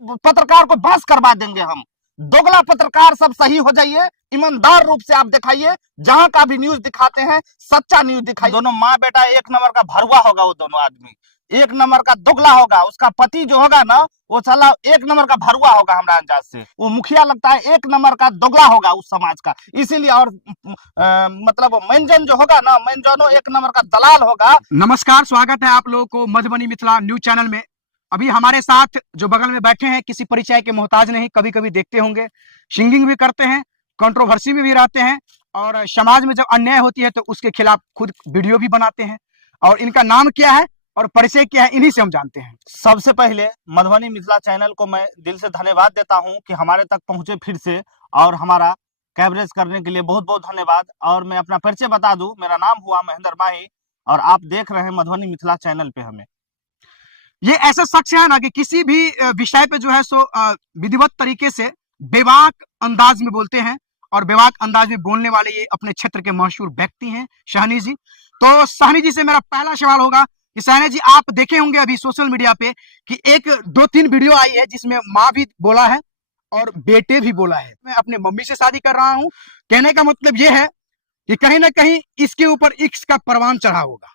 पत्रकार को बस करवा देंगे हम। दोगला पत्रकार सब सही हो जाइए, ईमानदार रूप से आप दिखाइए, जहां का भी न्यूज दिखाते हैं सच्चा न्यूज दिखाइए। दोनों माँ बेटा एक नंबर का भरुआ होगा, वो दोनों आदमी एक नंबर का दोगला होगा। उसका पति जो होगा ना, वो साला एक नंबर का भरुआ होगा हमारा अंदाज से। वो मुखिया लगता है एक नंबर का दोगला होगा उस समाज का, इसीलिए। और मतलब मंजन जो होगा ना, मंजनो एक नंबर का दलाल होगा। नमस्कार, स्वागत है आप लोगों को मधुबनी मिथिला न्यूज चैनल में। अभी हमारे साथ जो बगल में बैठे हैं किसी परिचय के मोहताज नहीं, कभी कभी देखते होंगे सिंगिंग भी करते हैं, कंट्रोवर्सी में भी रहते हैं, और समाज में जब अन्याय होती है तो उसके खिलाफ खुद वीडियो भी बनाते हैं। और इनका नाम क्या है और परिचय क्या है, इन्हीं से हम जानते हैं। सबसे पहले मधुबनी मिथिला चैनल को मैं दिल से धन्यवाद देता हूं कि हमारे तक पहुंचे फिर से, और हमारा कवरेज करने के लिए बहुत बहुत धन्यवाद। और मैं अपना परिचय बता दूं, मेरा नाम हुआ महेंद्र माही, और आप देख रहे हैं मधुबनी मिथिला चैनल पे हमें। ये ऐसे शख्स है ना कि किसी भी विषय पे जो है सो विधिवत तरीके से बेबाक अंदाज में बोलते हैं, और बेबाक अंदाज में बोलने वाले ये अपने क्षेत्र के मशहूर व्यक्ति हैं, सहनी जी। तो सहनी जी से मेरा पहला सवाल होगा कि सहनी जी, आप देखे होंगे अभी सोशल मीडिया पे कि एक 2-3 वीडियो आई है जिसमें माँ भी बोला है और बेटे भी बोला है। मैं अपने मम्मी से शादी कर रहा हूँ, कहने का मतलब ये है कि कहीं ना कहीं इसके ऊपर इश्क का परवान चढ़ा होगा।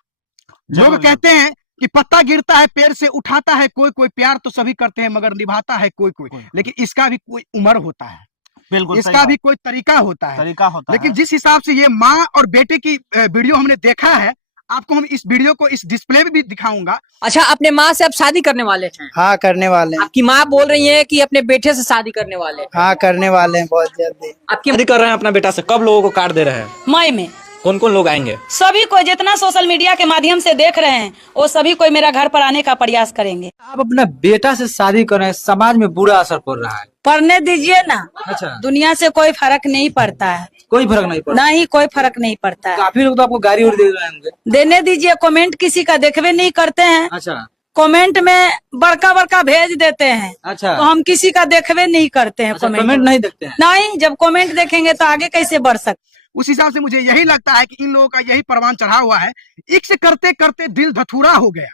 लोग कहते हैं कि पत्ता गिरता है पेड़ से उठाता है कोई कोई, प्यार तो सभी करते हैं मगर निभाता है कोई कोई, लेकिन इसका भी कोई उम्र होता है, बिल्कुल इसका भी कोई तरीका होता है। लेकिन जिस हिसाब से ये माँ और बेटे की वीडियो हमने देखा है, आपको हम इस वीडियो को इस डिस्प्ले में भी दिखाऊंगा। अच्छा, अपने माँ से आप शादी करने वाले हैं? हाँ, करने वाले हैं। आपकी माँ बोल रही है कि अपने बेटे से शादी करने वाले हैं। हाँ, करने वाले हैं बहुत जल्दी। आपकी शादी कर रहे हैं अपना बेटा से, कब लोगों को कार्ड दे रहे हैं? मई में। कौन कौन लोग आएंगे? सभी कोई जितना सोशल मीडिया के माध्यम से देख रहे हैं, वो सभी कोई मेरा घर पर आने का प्रयास करेंगे। आप अपना बेटा से शादी कर रहे हैं, समाज में बुरा असर पड़ रहा है। पढ़ने दीजिए ना। अच्छा, दुनिया से कोई फर्क नहीं पड़ता है, कोई फर्क नहीं पड़ता? नहीं, कोई फर्क नहीं पड़ता है। काफी लोग तो आपको गाड़ी उड़ दे रहे होंगे। देने दीजिए, कमेंट किसी का देखवे नहीं करते हैं। अच्छा कमेंट में बड़का बड़का भेज देते हैं, अच्छा, तो हम किसी का देखवे नहीं करते हैं। अच्छा, कमेंट नहीं देखते हैं? नहीं, जब कमेंट देखेंगे तो आगे कैसे बढ़ सकते। उस हिसाब से मुझे यही लगता है कि इन लोगों का यही परवान चढ़ा हुआ है। इश्क करते करते दिल धतूरा हो गया,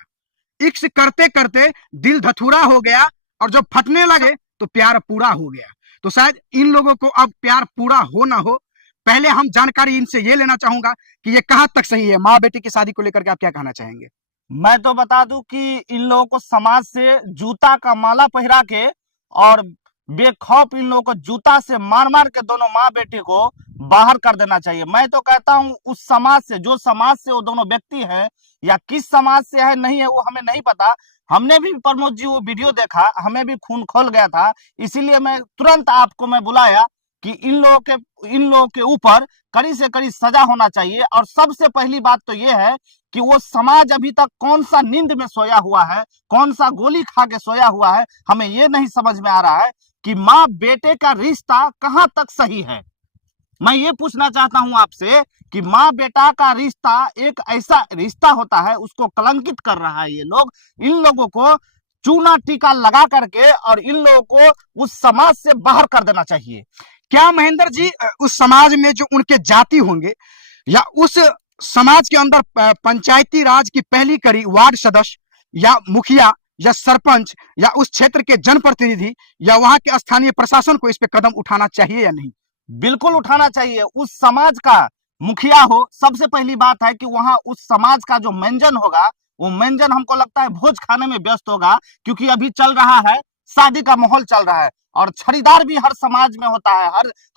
इश्क करते करते दिल धतूरा हो गया, और जब फटने लगे तो प्यार पूरा हो गया। तो शायद इन लोगों को अब प्यार पूरा हो ना हो, पहले हम जानकारी इनसे ये लेना चाहूंगा कि ये कहाँ तक सही है। माँ बेटी की शादी को लेकर के आप क्या कहना चाहेंगे? मैं तो बता दूं कि इन लोगों को समाज से जूता का माला पहरा के और बेखौफ इन लोगों को जूता से मार मार के दोनों माँ बेटी को बाहर कर देना चाहिए। मैं तो कहता हूं उस समाज से, जो समाज से वो दोनों व्यक्ति हैं, या किस समाज से है नहीं है वो हमें नहीं पता। हमने भी प्रमोद जी वो वीडियो देखा, हमें भी खून खोल गया था, इसीलिए मैं तुरंत आपको मैं बुलाया कि इन लोगों के ऊपर कड़ी से कड़ी सजा होना चाहिए। और सबसे पहली बात तो ये है कि वो समाज अभी तक कौन सा नींद में सोया हुआ है, कौन सा गोली खा के सोया हुआ है, हमें ये नहीं समझ में आ रहा है कि माँ बेटे का रिश्ता कहाँ तक सही है। मैं ये पूछना चाहता हूं आपसे कि माँ बेटा का रिश्ता एक ऐसा रिश्ता होता है, उसको कलंकित कर रहा है ये लोग। इन लोगों को चूना टीका लगा करके और इन लोगों को उस समाज से बाहर कर देना चाहिए। क्या महेंद्र जी, उस समाज में जो उनके जाति होंगे, या उस समाज के अंदर पंचायती राज की पहली कड़ी वार्ड सदस्य या मुखिया या सरपंच या उस क्षेत्र के जनप्रतिनिधि या वहां के स्थानीय प्रशासन को इस पे कदम उठाना चाहिए या नहीं? बिल्कुल उठाना चाहिए। उस समाज का मुखिया हो, सबसे पहली बात है कि वहां उस समाज का जो मेंजन होगा, वो मेंजन हमको लगता है भोज खाने में व्यस्त होगा, क्योंकि अभी चल रहा है शादी का माहौल चल रहा है। और छड़ीदार भी हर समाज में होता है,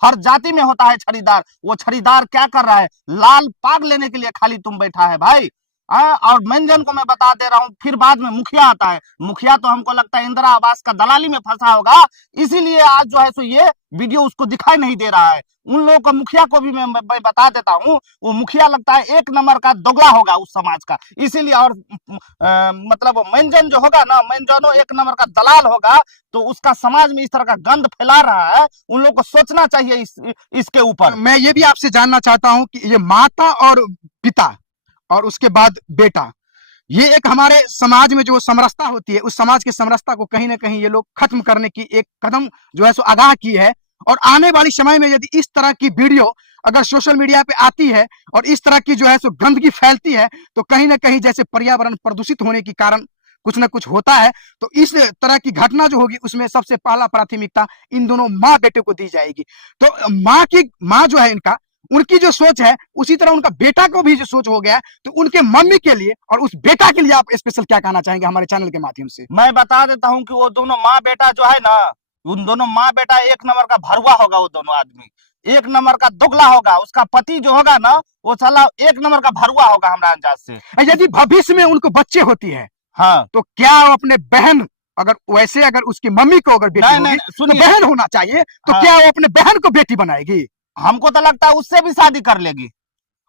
हर जाति में होता है छड़ीदार। वो छड़ीदार क्या कर रहा है? लाल पाग लेने के लिए खाली तुम बैठा है भाई। और मेंजन को मैं बता दे रहा हूँ, फिर बाद में मुखिया आता है। मुखिया तो हमको लगता है इंदिरा आवास का दलाली में फंसा होगा, इसीलिए आज जो है सो ये वीडियो उसको दिखाई नहीं दे रहा है। उन लोगों को, मुखिया को भी मैं बता देता हूँ, वो मुखिया लगता है एक नंबर का दोगला होगा उस समाज का, इसीलिए। और मतलब मेंजन जो होगा ना, मेंजनो एक नंबर का दलाल होगा, तो उसका समाज में इस तरह का गंध फैला रहा है। उन लोगों को सोचना चाहिए इसके ऊपर। मैं ये भी आपसे जानना चाहता हूँ कि ये माता और पिता और उसके बाद बेटा, ये एक हमारे समाज में जो समरसता होती है, उस समाज की समरसता को कहीं ना कहीं ये लोग खत्म करने की एक कदम जो है सो आगाह की है। और आने वाली समय में यदि इस तरह की वीडियो अगर सोशल मीडिया पे आती है और इस तरह की जो है सो गंदगी फैलती है, तो कहीं ना कहीं जैसे पर्यावरण प्रदूषित होने के कारण कुछ ना कुछ होता है, तो इस तरह की घटना जो होगी उसमें सबसे पहला प्राथमिकता इन दोनों माँ बेटे को दी जाएगी। तो माँ जो है इनका, उनकी जो सोच है उसी तरह उनका बेटा को भी जो सोच हो गया है, तो उनके मम्मी के लिए और उस बेटा के लिए आप स्पेशल क्या कहना चाहेंगे हमारे चैनल के माध्यम से? मैं बता देता हूँ कि वो दोनों माँ बेटा जो है ना, उन दोनों माँ बेटा एक नंबर का भरुआ होगा। वो दोनों आदमी एक नंबर का दुगला होगा। उसका पति जो होगा ना, वो साला एक नंबर का भरुआ होगा हमरा अंदाज से। यदि भविष्य में उनको बच्चे होती है, हाँ, तो क्या वो अपने बहन, अगर उसकी मम्मी को अगर बेटी होगी, तो सुनिए, बहन होना चाहिए, तो हाँ, क्या वो अपने बहन को बेटी बनाएगी? हमको तो लगता है उससे भी शादी कर लेगी।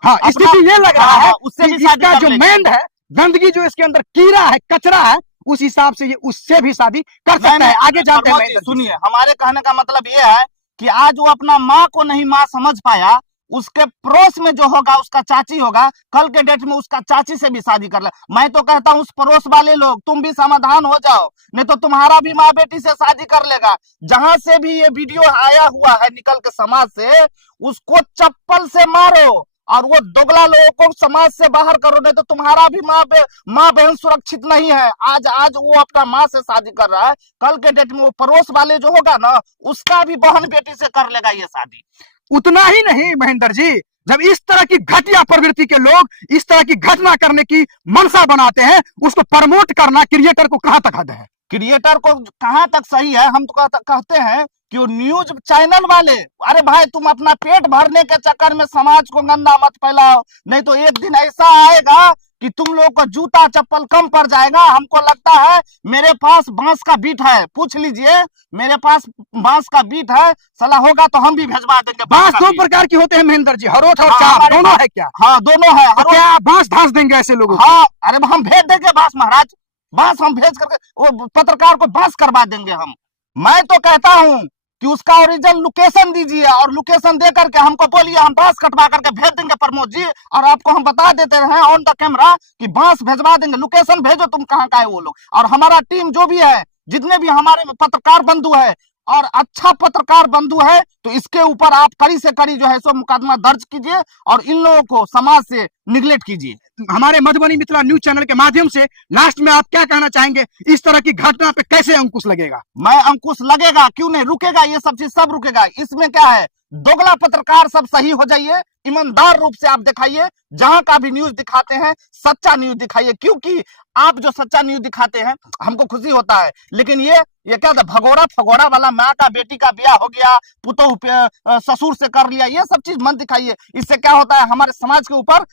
हाँ, स्थिति ये लग रहा हाँ, है उससे कि भी शादी इसका कर जो लेगी। मैंड है, गंदगी जो इसके अंदर कीड़ा है, कचरा है, उस हिसाब से ये उससे भी शादी कर सकता है। आगे जानते हैं महेंद्र जी। सुनिए, हमारे कहने का मतलब ये है कि आज वो अपना माँ को नहीं माँ समझ पाया, उसके पड़ोस में जो होगा उसका चाची होगा, कल के डेट में उसका चाची से भी शादी कर ले। मैं तो कहता हूँ उस पड़ोस वाले लोग तुम भी समाधान हो जाओ, नहीं तो तुम्हारा भी माँ बेटी से शादी कर लेगा। जहां से भी ये वीडियो आया हुआ है निकल के समाज से, उसको चप्पल से मारो और वो दोगला लोगों को समाज से बाहर करो, नहीं तो तुम्हारा भी माँ बहन सुरक्षित नहीं है। आज वो अपना माँ से शादी कर रहा है, कल के डेट में वो पड़ोस वाले जो होगा ना, उसका भी बहन बेटी से कर लेगा ये शादी। उतना ही नहीं महेंद्र जी, जब इस तरह की घटिया प्रवृत्ति के लोग इस तरह की घटना करने की मंशा बनाते हैं, उसको प्रमोट करना क्रिएटर को कहां तक हद है? क्रिएटर को कहां तक सही है? हम तो कहते हैं कि वो न्यूज चैनल वाले, अरे भाई तुम अपना पेट भरने के चक्कर में समाज को गंदा मत फैलाओ, नहीं तो एक दिन ऐसा आएगा कि तुम लोग को जूता चप्पल कम पड़ जाएगा। हमको लगता है मेरे पास बांस का बीट है, पूछ लीजिए, मेरे पास बांस का बीट है, सलाह होगा तो हम भी भेजवा देंगे। बांस दो प्रकार की होते हैं महेंद्र जी, हरोठ और हाँ, चार, दोनों है क्या? हाँ, दोनों है। तो क्या आप बांस धांस देंगे ऐसे लोगों को? हाँ, अरे हम भेज देंगे बांस महाराज, बांस हम भेज करके वो पत्रकार को बांस करवा देंगे हम। मैं तो कहता हूँ कि उसका ओरिजिनल लोकेशन दीजिए और लोकेशन दे करके हमको बोलिए, हम बांस कटवा करके भेज देंगे प्रमोद जी, और आपको हम बता देते हैं ऑन द कैमरा कि बांस भेजवा देंगे। लोकेशन भेजो तुम कहाँ का है वो लोग, और हमारा टीम जो भी है, जितने भी हमारे पत्रकार बंधु है और अच्छा पत्रकार बंधु है, तो इसके ऊपर आप कड़ी से कड़ी जो है सो मुकदमा दर्ज कीजिए और इन लोगों को समाज से निगलेक्ट कीजिए। हमारे मधुबनी मिथिला न्यूज चैनल के माध्यम से लास्ट में आप क्या कहना चाहेंगे? इस तरह की घटना पे कैसे अंकुश लगेगा? मैं अंकुश लगेगा, क्यों नहीं रुकेगा, ये सब चीज सब रुकेगा। इसमें क्या है, दोगला पत्रकार सब सही हो जाइए, ईमानदार रूप से आप दिखाइए, जहां का भी न्यूज दिखाते हैं सच्चा न्यूज दिखाइए, क्योंकि आप जो सच्चा न्यूज दिखाते हैं हमको खुशी होता है। लेकिन ये क्या था, भगोड़ा फगोड़ा वाला, माँ का बेटी का ब्याह हो गया, पुतोह ससुर से कर लिया, ये सब चीज मत दिखाइए। इससे क्या होता है, हमारे समाज के ऊपर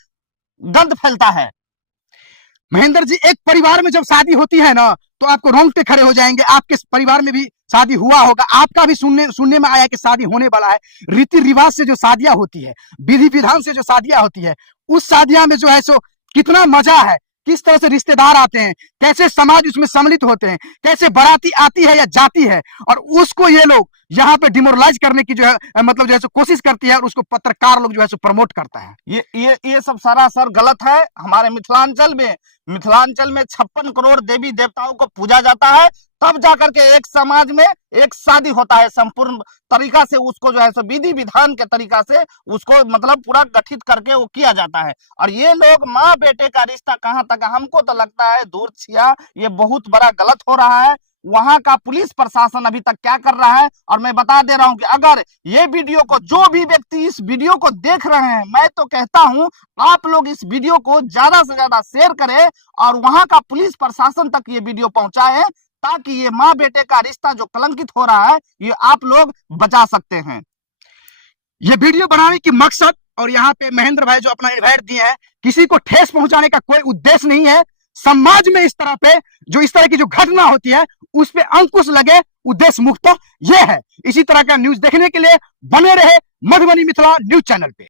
गंद फैलता है। महेंद्र जी, एक परिवार में जब शादी होती है ना, तो आपको रोंगटे खड़े हो जाएंगे। आपके परिवार में भी शादी हुआ होगा, आपका भी सुनने में आया कि शादी होने वाला है। रीति रिवाज से जो शादियां होती है, विधि विधान से जो शादियां होती है, उस शादियां में जो है सो कितना मजा है, किस तरह से रिश्तेदार आते हैं, कैसे समाज उसमें सम्मिलित होते हैं, कैसे बाराती आती है या जाती है, और उसको ये लोग यहाँ पे डिमोरलाइज करने की जो है मतलब जो है सो कोशिश करती है, और उसको पत्रकार लोग जो है सो प्रमोट करता है। ये सब सरासर गलत है। हमारे मिथिलांचल में 56 करोड़ देवी देवताओं को पूजा जाता है, तब जाकर के एक समाज में एक शादी होता है, संपूर्ण तरीका से उसको जो है सो विधि विधान के तरीका से उसको मतलब पूरा गठित करके वो किया जाता है। और ये लोग माँ बेटे का रिश्ता कहाँ तक, हमको तो लगता है दूर छिया, ये बहुत बड़ा गलत हो रहा है। वहां का पुलिस प्रशासन अभी तक क्या कर रहा है, और मैं बता दे रहा हूं कि अगर ये वीडियो को जो भी व्यक्ति इस वीडियो को देख रहे हैं, मैं तो कहता हूं आप लोग इस वीडियो को ज्यादा से ज्यादा शेयर करें और वहां का पुलिस प्रशासन तक ये वीडियो पहुंचाएं, ताकि ये माँ बेटे का रिश्ता जो कलंकित हो रहा है ये आप लोग बचा सकते हैं। ये वीडियो बनाने की मकसद, और यहाँ पे महेंद्र भाई जो अपना इन्वाइट दिए हैं, किसी को ठेस पहुंचाने का कोई उद्देश्य नहीं है। समाज में इस तरह पे जो इस तरह की जो घटना होती है उस पे अंकुश लगे, उद्देश्य मुक्त ये है। इसी तरह का न्यूज देखने के लिए बने रहे मधुबनी मिथिला न्यूज चैनल पे।